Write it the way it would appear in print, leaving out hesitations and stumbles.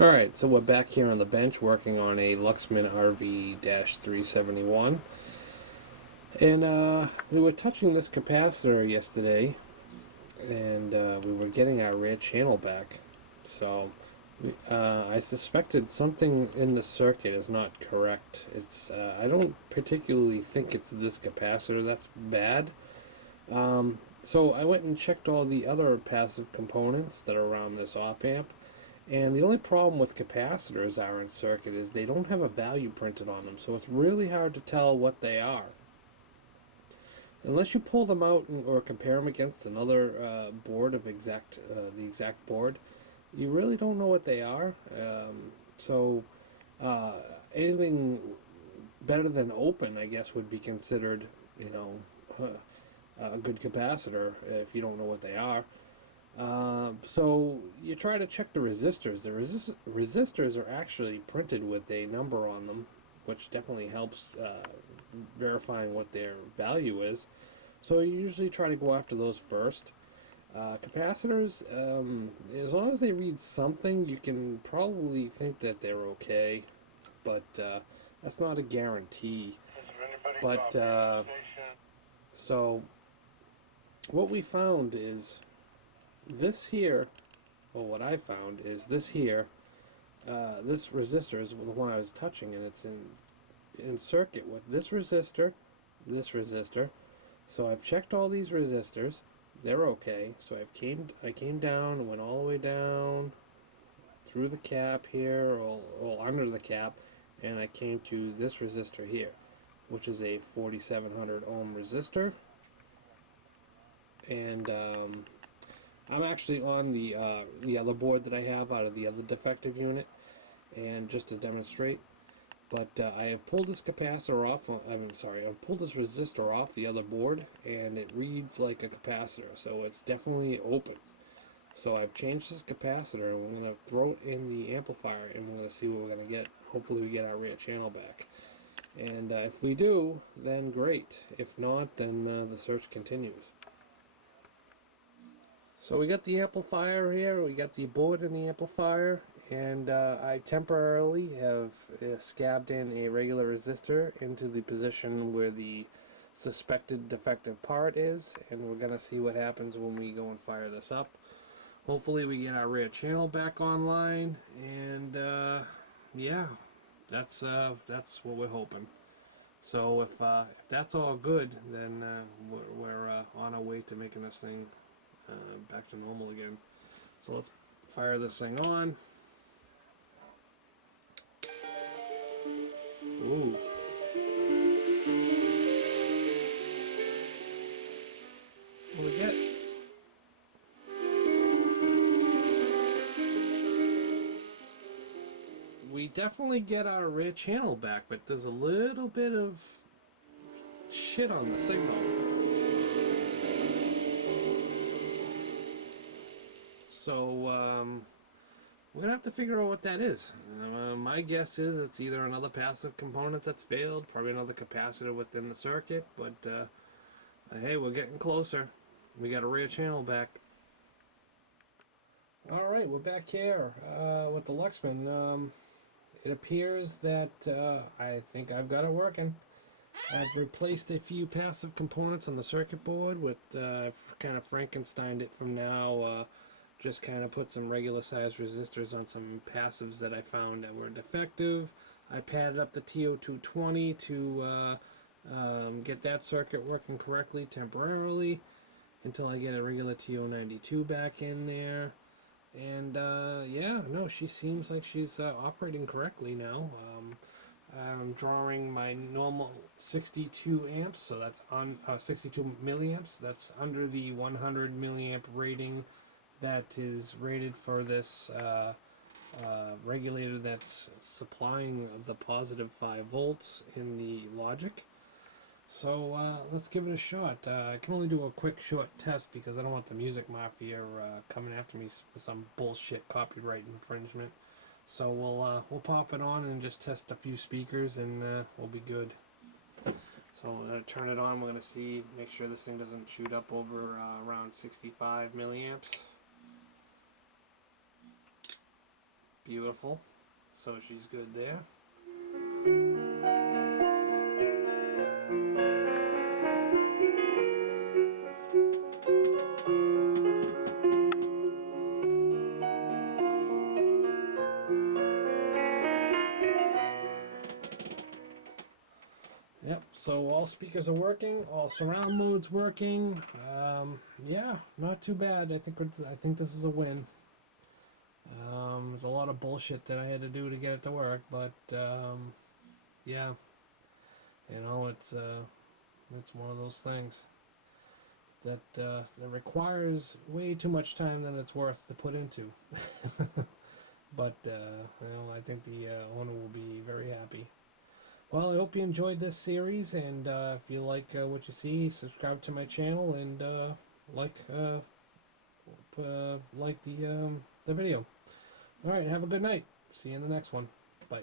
Alright, so we're back here on the bench working on a Luxman RV-371. And we were touching this capacitor yesterday, and we were getting our rear channel back. So I suspected something in the circuit is not correct. I don't particularly think it's this capacitor that's bad. So I went and checked all the other passive components that are around this op amp. And the only problem with capacitors are in circuit is they don't have a value printed on them, so it's really hard to tell what they are. Unless you pull them out or compare them against another board of the exact board, you really don't know what they are. So anything better than open, I guess, would be considered, a good capacitor if you don't know what they are. So you try to check the resistors. The resistors are actually printed with a number on them, which definitely helps verifying what their value is. So you usually try to go after those first. Capacitors, as long as they read something, you can probably think that they're okay, but that's not a guarantee. But so what we found is this here, well, what I found is this here, this resistor is the one I was touching, and it's in circuit with this resistor, this resistor. So I've checked all these resistors; they're okay. So I came down and went all the way down through the cap here, or under the cap, and I came to this resistor here, which is a 4700 ohm resistor, and I'm actually on the other board that I have out of the other defective unit, and just to demonstrate. But I have pulled this capacitor off. I'm sorry, I've pulled this resistor off the other board, and it reads like a capacitor, so it's definitely open. So I've changed this capacitor, and we're going to throw it in the amplifier, and we're going to see what we're going to get. Hopefully we get our rear channel back. And if we do, then great. If not, then the search continues. So we got the amplifier here, we got the board and the amplifier, and I temporarily have scabbed in a regular resistor into the position where the suspected defective part is, and we're going to see what happens when we go and fire this up. Hopefully we get our rear channel back online, and yeah, that's what we're hoping. So if that's all good, then we're on our way to making this thing back to normal again. So let's fire this thing on. Ooh. What do we get? We definitely get our rear channel back, but there's a little bit of shit on the signal. So we're gonna have to figure out what that is. My guess is it's either another passive component that's failed, probably another capacitor within the circuit, but hey, we're getting closer. We got a rear channel back. Alright, we're back here with the Luxman. It appears that I think I've got it working. I've replaced a few passive components on the circuit board with kind of Frankensteined it from now. Just kind of put some regular size resistors on some passives that I found that were defective. I padded up the TO220 to get that circuit working correctly temporarily until I get a regular TO92 back in there. And yeah, no, she seems like she's operating correctly now. I'm drawing my normal 62 amps, so that's on 62 milliamps. That's under the 100 milliamp rating that is rated for this regulator that's supplying the positive 5 volts in the logic. So let's give it a shot. I can only do a quick short test because I don't want the music mafia coming after me for some bullshit copyright infringement. So we'll pop it on and just test a few speakers, and we'll be good. So I'm going to turn it on. We're going to see, make sure this thing doesn't shoot up over around 65 milliamps. Beautiful. So she's good there. Yep, so all speakers are working, all surround mode's working. Yeah, not too bad. I think this is a win. There's a lot of bullshit that I had to do to get it to work, but yeah, you know, it's one of those things that requires way too much time than it's worth to put into. But you know, I think the owner will be very happy. Well, I hope you enjoyed this series, and if you like what you see, subscribe to my channel and like the video. All right, have a good night. See you in the next one. Bye.